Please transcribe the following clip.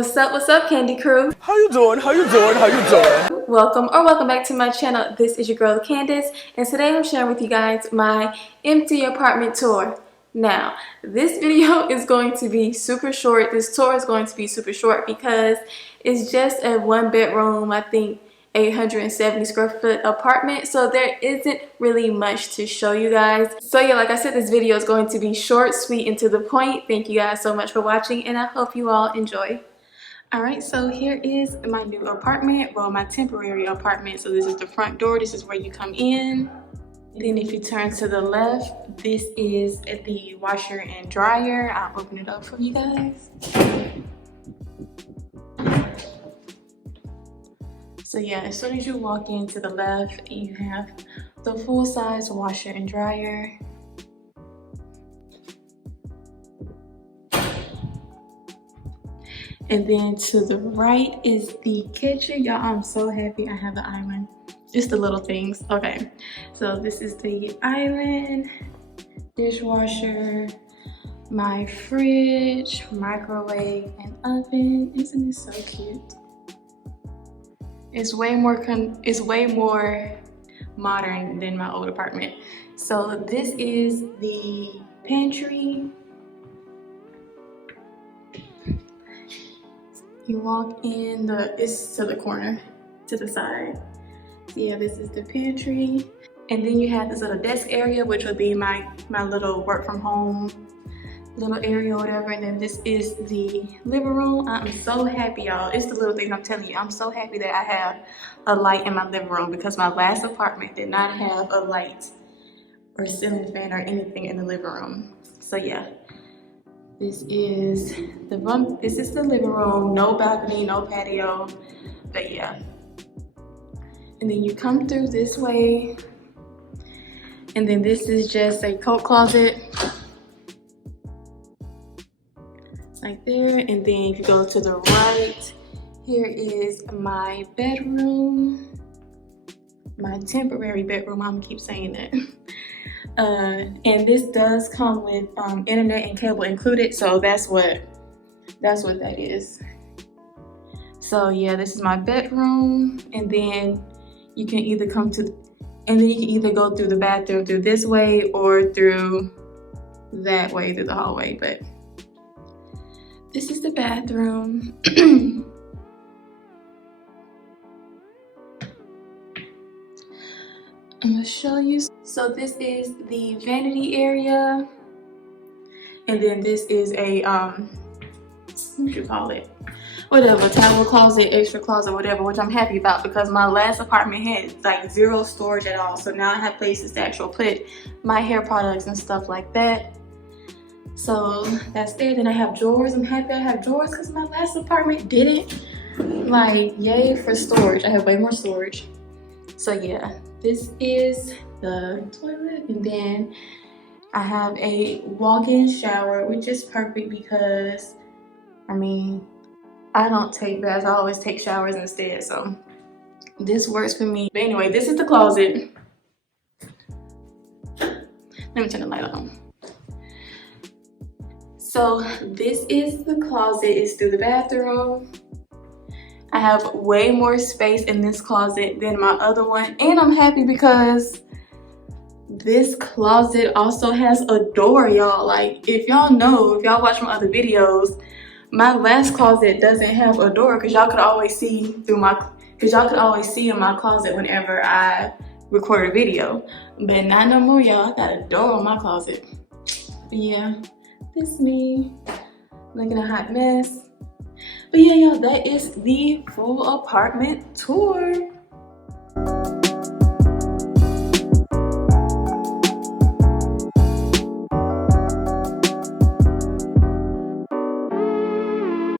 What's up, Candi Crew? How you doing? How you doing? How you doing? Welcome back to my channel. This is your girl Candace, and today I'm sharing with you guys my empty apartment tour. Now, this video is going to be super short. This tour is going to be super short because it's just a one bedroom, I think 870 square foot apartment, so there isn't really much to show you guys. So yeah, like I said, this video is going to be short, sweet, and to the point. Thank you guys so much for watching, and I hope you all enjoy. Alright, so here is my new apartment, well, my temporary apartment. So this is the front door, this is where you come in. And then if you turn to the left, this is the washer and dryer. I'll open it up for you guys. So yeah, as soon as you walk into the left, you have the full-size washer and dryer. And then to the right is the kitchen. Y'all, I'm so happy I have the island. Just the little things. Okay, so this is the island, dishwasher, my fridge, microwave, and oven. Isn't it so cute? It's way more modern than my old apartment. So this is the pantry. You walk in, it's to the corner, to the side. So yeah, this is the pantry. And then you have this little desk area, which would be my little work from home little area or whatever. And then this is the living room. I'm so happy, y'all. It's the little things I'm telling you. I'm so happy that I have a light in my living room because my last apartment did not have a light or ceiling fan or anything in the living room. So yeah. This is the living room, no balcony, no patio, but yeah. And then you come through this way, and then this is just a coat closet, like there. And then if you go to the right, here is my bedroom, my temporary bedroom. I'm gonna keep saying that. And this does come with internet and cable included, so that's what that is. So yeah, this is my bedroom, and then you can either go through the bathroom through this way or through that way, through the hallway. But this is the bathroom. I'm gonna show you. So this is the vanity area, and then this is a what you call it, whatever, towel closet, extra closet, whatever, which I'm happy about because my last apartment had like zero storage at all. So now I have places to actually put my hair products and stuff like that. So that's there. Then I have drawers. I'm happy I have drawers because my last apartment didn't. Like, yay for storage. I have way more storage. So yeah, this is the toilet, and then I have a walk-in shower, which is perfect because, I mean, I don't take baths, I always take showers instead, so this works for me. But anyway, this is the closet. Let me turn the light on. So this is the closet. It's through the bathroom. I have way more space in this closet than my other one, and I'm happy because this closet also has a door, y'all. Like, if y'all watch my other videos, my last closet doesn't have a door because y'all could always see in my closet whenever I record a video. But not no more, y'all. I got a door on my closet. But yeah, this is me looking a hot mess. But yeah, y'all, that is the full apartment tour.